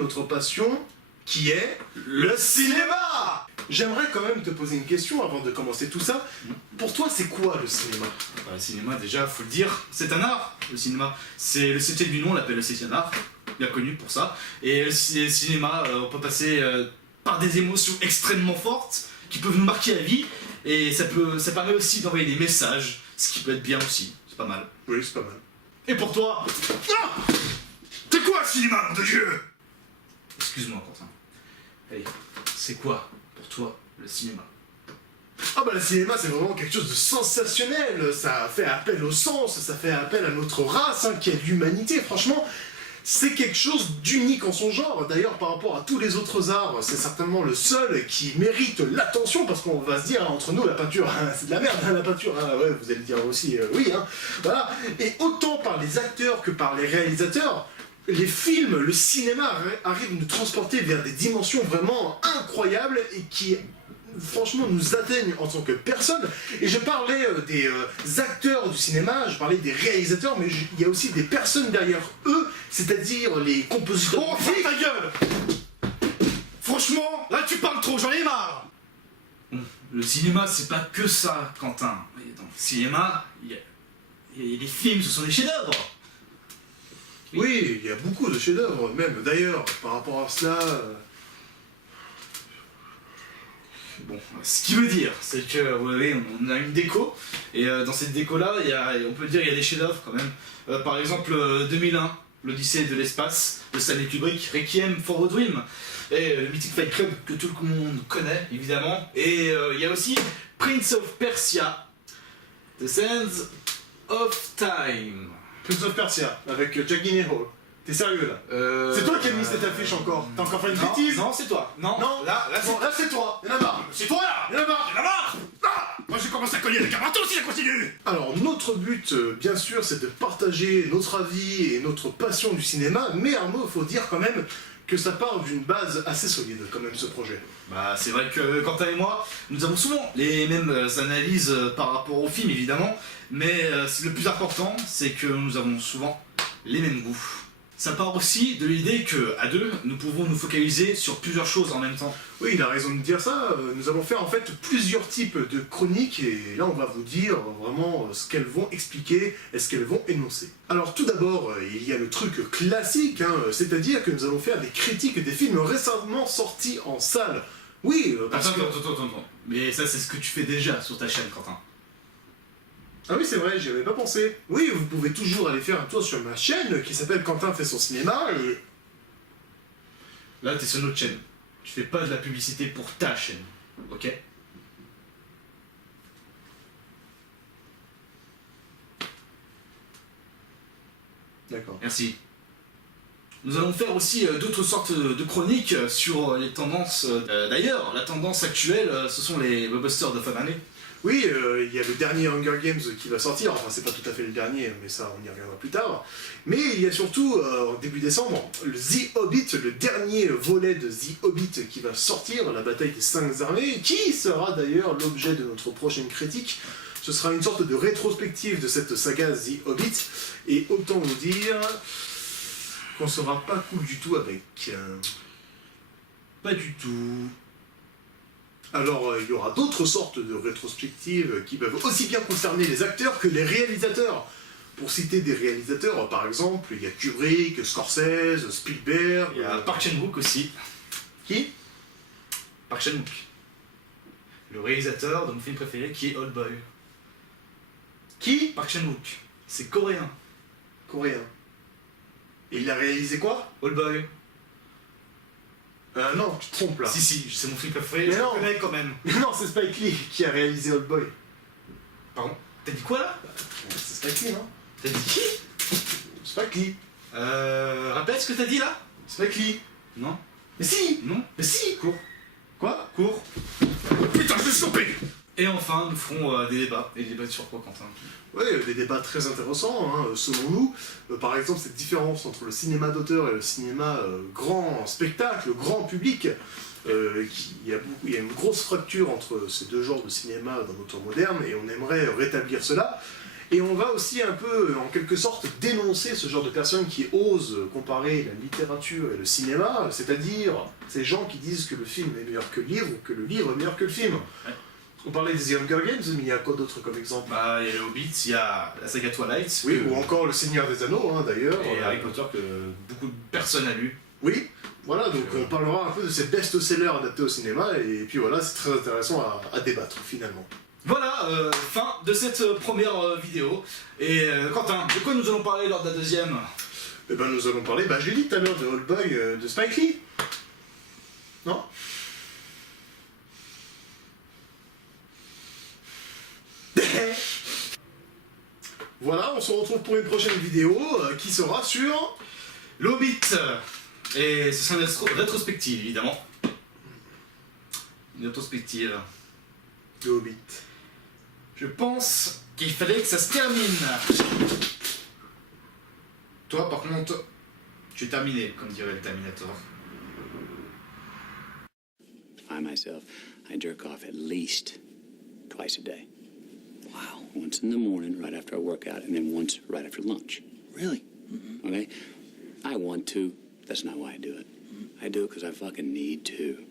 notre passion, qui est le cinéma. J'aimerais quand même te poser une question avant de commencer tout ça. Pour toi, c'est quoi le cinéma? Le cinéma, déjà, faut le dire, c'est un art, le cinéma. C'est le septième du nom, on l'appelle le septième art, bien connu pour ça. Et le cinéma, on peut passer par des émotions extrêmement fortes qui peuvent nous marquer à vie. Et ça permet aussi d'envoyer des messages, ce qui peut être bien aussi, c'est pas mal. Oui, c'est pas mal. Et pour toi? Ah, c'est quoi le cinéma, nom de Dieu? Excuse-moi, Quentin. Allez, c'est quoi pour toi le cinéma? Ah bah le cinéma c'est vraiment quelque chose de sensationnel, ça fait appel au sens, ça fait appel à notre race, qui est l'humanité, franchement, c'est quelque chose d'unique en son genre. D'ailleurs par rapport à tous les autres arts, c'est certainement le seul qui mérite l'attention, parce qu'on va se dire, entre nous, la peinture, c'est de la merde, la peinture, ouais, vous allez dire aussi, oui, voilà, et autant par les acteurs que par les réalisateurs, les films, le cinéma arrive à nous transporter vers des dimensions vraiment incroyables et qui, franchement, nous atteignent en tant que personnes. Et je parlais des acteurs du cinéma, je parlais des réalisateurs, mais il y a aussi des personnes derrière eux, c'est-à-dire les compositeurs. Oh, ferme ta gueule! Franchement, là tu parles trop, j'en ai marre! Le cinéma, c'est pas que ça, Quentin. Dans le cinéma, il y a des films, ce sont des chefs-d'œuvre. Oui, il y a beaucoup de chefs-d'œuvre, même. D'ailleurs, par rapport à cela... Bon, ce qui veut dire, c'est que, vous voyez, on a une déco, et dans cette déco-là, on peut dire qu'il y a des chefs-d'œuvre quand même. Par exemple, 2001, l'Odyssée de l'espace, de Stanley Kubrick, Requiem for a Dream, et le mythique Fight Club que tout le monde connaît, évidemment. Et il y a aussi Prince of Persia, The Sands of Time. Prince of Persia, avec Jack Gyllenhaal. T'es sérieux là? C'est toi qui as mis cette affiche encore? T'as encore fait une bêtise? Non, c'est toi. Non, là c'est toi. Y'en a marre. C'est toi là! Y'en a marre. Y'en a marre! Ah, moi je commence à cogner avec un marteau si ça continue! Alors notre but, bien sûr, c'est de partager notre avis et notre passion du cinéma, mais un mot, il faut dire quand même que ça part d'une base assez solide, quand même, ce projet. Bah, c'est vrai que Quentin et moi, nous avons souvent les mêmes analyses par rapport au film, évidemment, mais le plus important, c'est que nous avons souvent les mêmes goûts. Ça part aussi de l'idée qu'à deux, nous pouvons nous focaliser sur plusieurs choses en même temps. Oui, il a raison de dire ça. Nous allons faire en fait plusieurs types de chroniques et là on va vous dire vraiment ce qu'elles vont expliquer et ce qu'elles vont énoncer. Alors tout d'abord, il y a le truc classique, c'est-à-dire que nous allons faire des critiques des films récemment sortis en salle. Oui, parce que... Attends. Mais ça, c'est ce que tu fais déjà sur ta chaîne, Quentin. Ah oui, c'est vrai, j'y avais pas pensé. Oui, vous pouvez toujours aller faire un tour sur ma chaîne qui s'appelle Quentin fait son cinéma et... Là, t'es sur notre chaîne. Tu fais pas de la publicité pour ta chaîne, ok? D'accord. Merci. Nous allons faire aussi d'autres sortes de chroniques sur les tendances. D'ailleurs, la tendance actuelle, ce sont les blockbusters de fin d'année. Oui, il y a le dernier Hunger Games qui va sortir, enfin c'est pas tout à fait le dernier, mais ça on y reviendra plus tard. Mais il y a surtout, en début décembre, le The Hobbit, le dernier volet de The Hobbit qui va sortir, la bataille des 5 armées, qui sera d'ailleurs l'objet de notre prochaine critique. Ce sera une sorte de rétrospective de cette saga The Hobbit, et autant vous dire qu'on sera pas cool du tout avec... Pas du tout. Alors, il y aura d'autres sortes de rétrospectives qui peuvent aussi bien concerner les acteurs que les réalisateurs. Pour citer des réalisateurs, par exemple, il y a Kubrick, Scorsese, Spielberg... Il y a Park Chan-wook aussi. Qui? Park Chan-wook. Le réalisateur de mon film préféré qui est Old Boy. Qui? Park Chan-wook. C'est coréen. Coréen. Et il a réalisé quoi? Old Boy. Non, tu te trompes là. Si, c'est mon film préféré, Mais je non. le connais quand même. Non, c'est Spike Lee qui a réalisé Old Boy. Pardon? T'as dit quoi là? C'est Spike Lee, non? T'as dit qui? Spike Lee. Rappelle ce que t'as dit là? Spike Lee. Non? Mais si! Non? Mais si! Cours. Quoi? Cours. Putain, je vais choper! Et enfin, nous ferons des débats. Et des débats sur quoi, Quentin? Oui, des débats très intéressants, selon nous. Par exemple, cette différence entre le cinéma d'auteur et le cinéma grand spectacle, grand public. Il y a une grosse fracture entre ces deux genres de cinéma dans notre temps moderne, et on aimerait rétablir cela. Et on va aussi un peu, en quelque sorte, dénoncer ce genre de personnes qui osent comparer la littérature et le cinéma, c'est-à-dire ces gens qui disent que le film est meilleur que le livre ou que le livre est meilleur que le film. Ouais. On parlait des Hunger Games, mais il y a quoi d'autre comme exemple? Bah, il y a le Hobbit, il y a la saga Twilight. Oui, que- ou encore le Seigneur des Anneaux, hein, d'ailleurs. Et Harry Potter que beaucoup de personnes ont lu. Oui, voilà, donc on parlera un peu de ces best-sellers adaptés au cinéma, et puis voilà, c'est très intéressant à débattre finalement. Voilà, fin de cette première vidéo. Et Quentin, de quoi nous allons parler lors de la deuxième? Eh ben nous allons parler, je l'ai dit tout à l'heure, de Old Boy de Spike Lee. Non? Voilà, on se retrouve pour une prochaine vidéo qui sera sur... Le Hobbit. Et ce sera une rétrospective, évidemment. Une rétrospective. Le Hobbit. Je pense qu'il fallait que ça se termine. Toi, par contre, tu es terminé, comme dirait le Terminator. I myself, I jerk off at least twice a day. Wow. Once in the morning, right after I work out, and then once right after lunch. Really? Okay? I want to. That's not why I do it. I do it because I fucking need to.